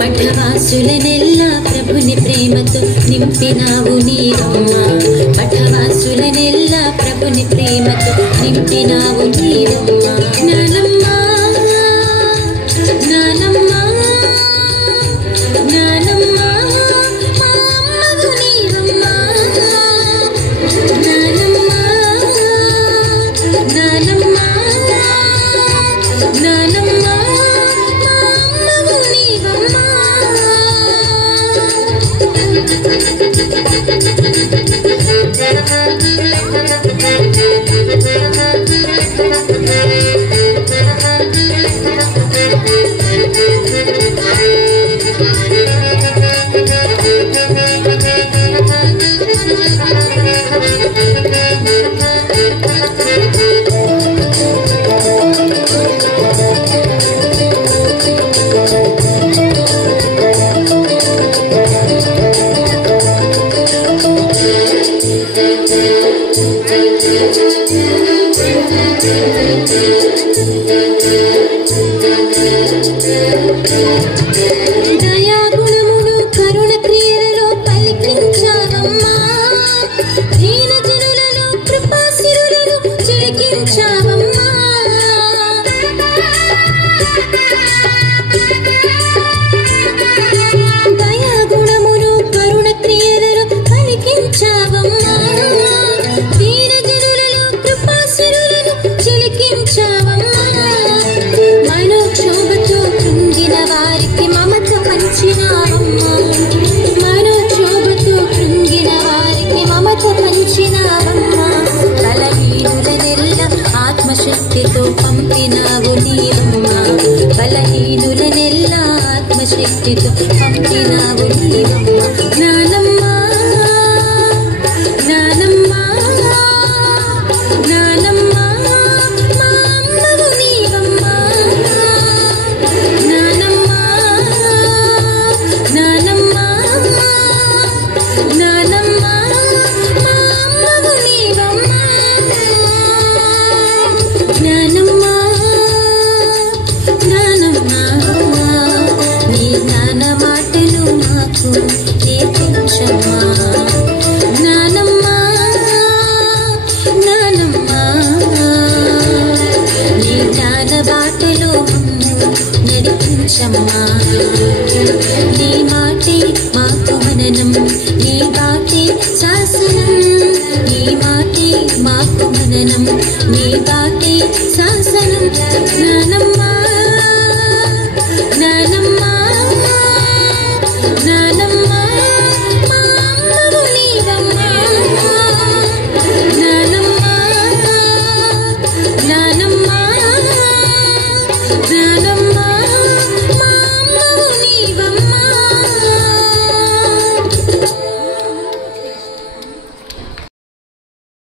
మఠవాసులనెల్లా ప్రభుని ప్రేమతో నింపినావు నీవమ్మా. మఠవాసులనెల్లా ప్రభుని ప్రేమతో నింపినావు నీవమ్మా. జ్ఞానమ్మా జ్ఞానమ్మా జ్ఞానమ్మా మా అమ్మవు నీవమ్మా. జ్ఞానమ్మా జ్ఞానమ్మా జ్ఞానమ్మా నానమ్మ నానమ్మ నీ జ్ఞాన బాటలో నడిపించమ్మా నీ మాటే మాకు మననం నీ బాటే శాసనం నీ మాటే మాకు మననం నీ బాటే శాసనం నానమ్మ నానమ్మ నానమ్మ మా అమ్మవు నీవమ్మా నానమ్మ నానమ్మ నానమ్మ మా అమ్మవు నీవమ్మా.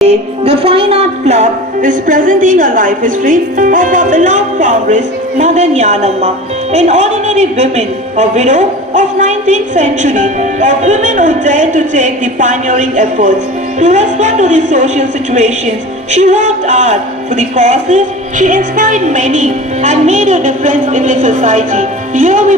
The Fine Art Club is presenting a life history of our beloved foundress, Mother Nyanamma, an ordinary woman, a widow of 19th century, of women who dared to take the pioneering efforts to respond to the social situations. She worked hard for the causes, she inspired many and made a difference in the society. Here we